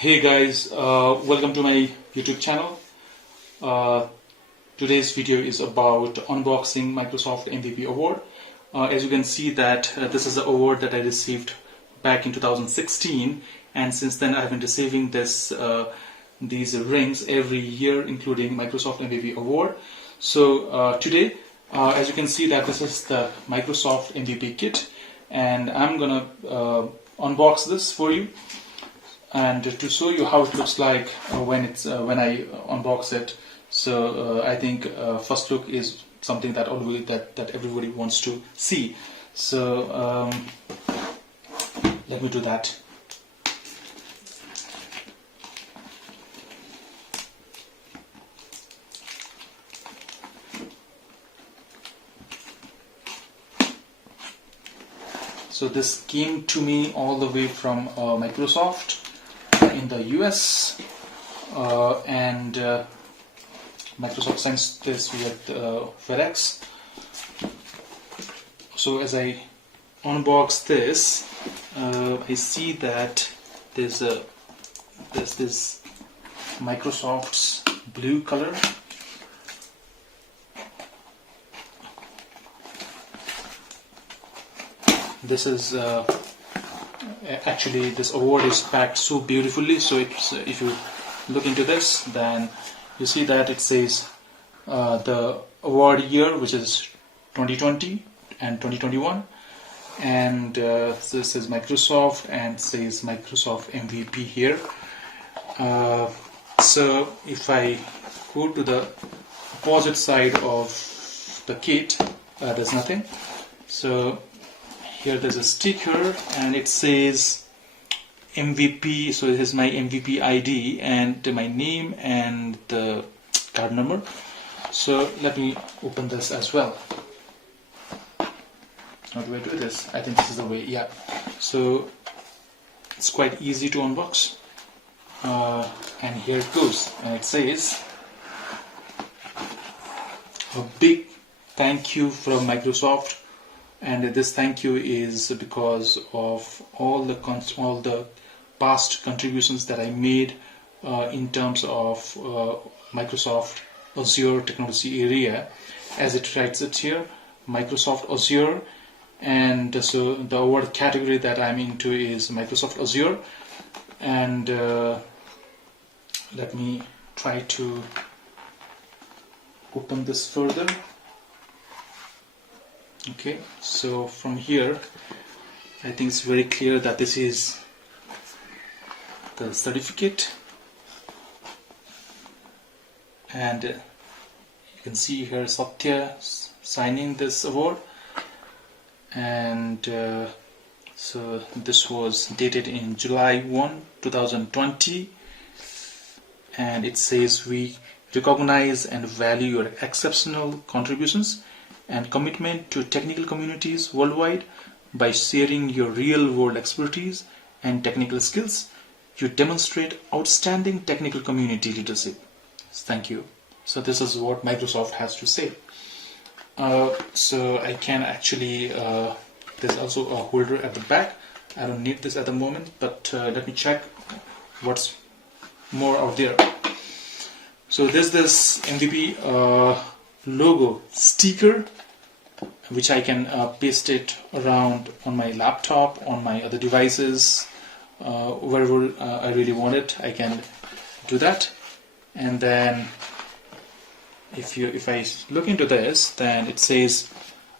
Hey guys, welcome to my YouTube channel. Today's video is about unboxing Microsoft MVP award. As you can see that this is the award that I received back in 2016, and since then I've been receiving these rings every year, including Microsoft MVP award. So today, as you can see that this is the Microsoft MVP kit, and I'm gonna unbox this for you and to show you how it looks like when I unbox it. So I think first look is something that everybody wants to see. So let me do that. So this came to me all the way from Microsoft in the US, and Microsoft sends this with FedEx. So as I unbox this, I see that there's this Microsoft's blue color. This is actually, this award is packed so beautifully. So it's, if you look into this, then you see that it says the award year, which is 2020 and 2021, and this is Microsoft and says Microsoft MVP here. So if I go to the opposite side of the kit, there's nothing. So here there's a sticker and it says MVP, so this is my MVP ID and my name and the card number. So let me open this as well. How do I do this? I think this is the way, yeah. So it's quite easy to unbox. And here it goes. And it says, a big thank you from Microsoft. And this thank you is because of all the past contributions that I made in terms of Microsoft Azure technology area, as it writes it here, Microsoft Azure. And so the award category that I'm into is Microsoft Azure. And let me try to open this further. Okay, so from here I think it's very clear that this is the certificate, and you can see here Satya signing this award, and so this was dated in July 1, 2020, and it says, we recognize and value your exceptional contributions and commitment to technical communities worldwide. By sharing your real-world expertise and technical skills, you demonstrate outstanding technical community leadership. Thank you. So this is what Microsoft has to say. So I can actually, there's also a holder at the back. I don't need this at the moment, but let me check what's more out there. So there's this MVP logo sticker, which I can paste it around on my laptop, on my other devices, wherever I really want it, I can do that. And then if I look into this, then it says,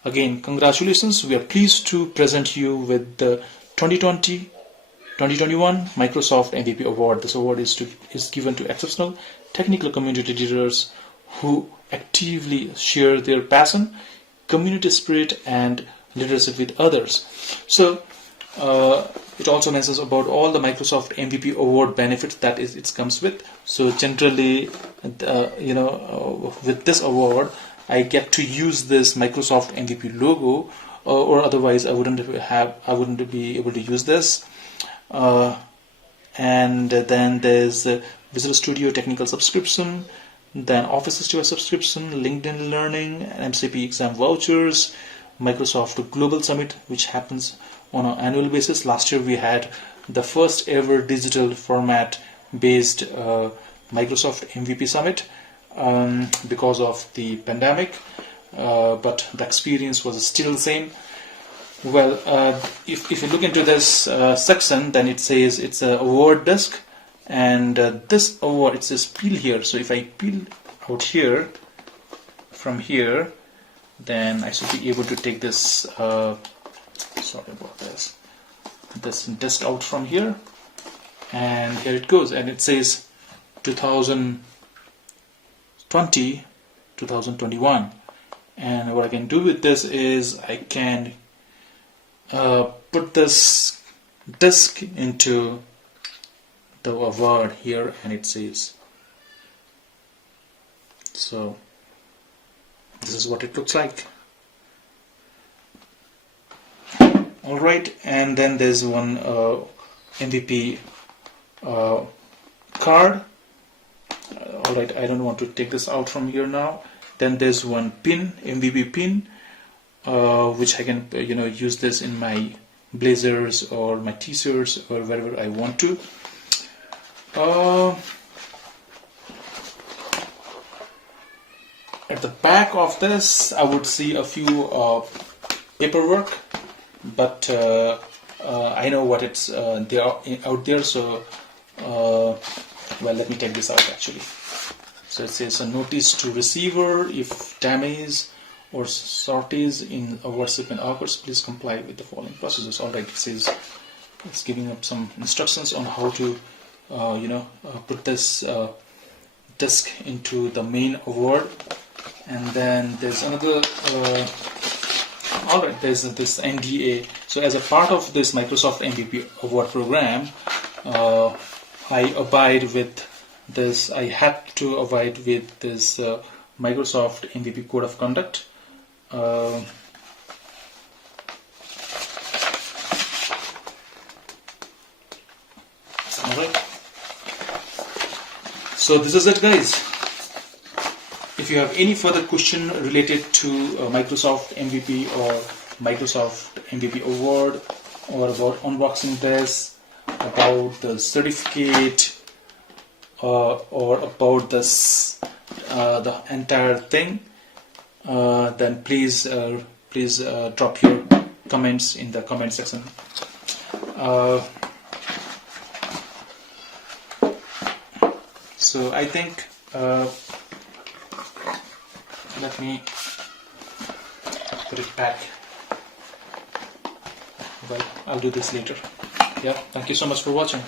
again, congratulations, we are pleased to present you with the 2020-2021 Microsoft MVP award. This award is given to exceptional technical community leaders who actively share their passion, community spirit and leadership with others. So it also mentions about all the Microsoft MVP award benefits that it comes with. So generally, with this award, I get to use this Microsoft MVP logo, or otherwise I wouldn't be able to use this. And then there's Visual Studio Technical subscription, then Office Studio subscription, LinkedIn Learning, MCP exam vouchers, Microsoft Global Summit, which happens on an annual basis. Last year we had the first ever digital format based Microsoft MVP Summit because of the pandemic, but the experience was still the same. Well, if you look into this section, then it says it's a award disk, and this award, it says peel here. So if I peel out here, from here, then I should be able to take this sorry about this disk out from here, and here it goes, and it says 2020 2021. And what I can do with this is I can put this disk into the award here, and it says, so this is what it looks like. Alright, and then there's one MVP card. Alright, I don't want to take this out from here now. Then there's one pin, MVP pin, which I can use this in my blazers or my t-shirts or wherever I want to. At the back of this, I would see a few paperwork, but I know what it's there out there. So, well, let me take this out actually. So it says a notice to receiver: if damage or shortage in a recipient occurs, please comply with the following procedures. Alright, it says it's giving up some instructions on how to put this disk into the main award. And then there's another alright, there's this NDA. So as a part of this Microsoft MVP award program, I abide with this. I had to abide with this Microsoft MVP code of conduct. Alright, so this is it, guys. If you have any further question related to Microsoft MVP or Microsoft MVP award, or about unboxing this, about the certificate, or about this the entire thing, then please drop your comments in the comment section. So I think let me put it back. Well, I'll do this later. Yeah, thank you so much for watching.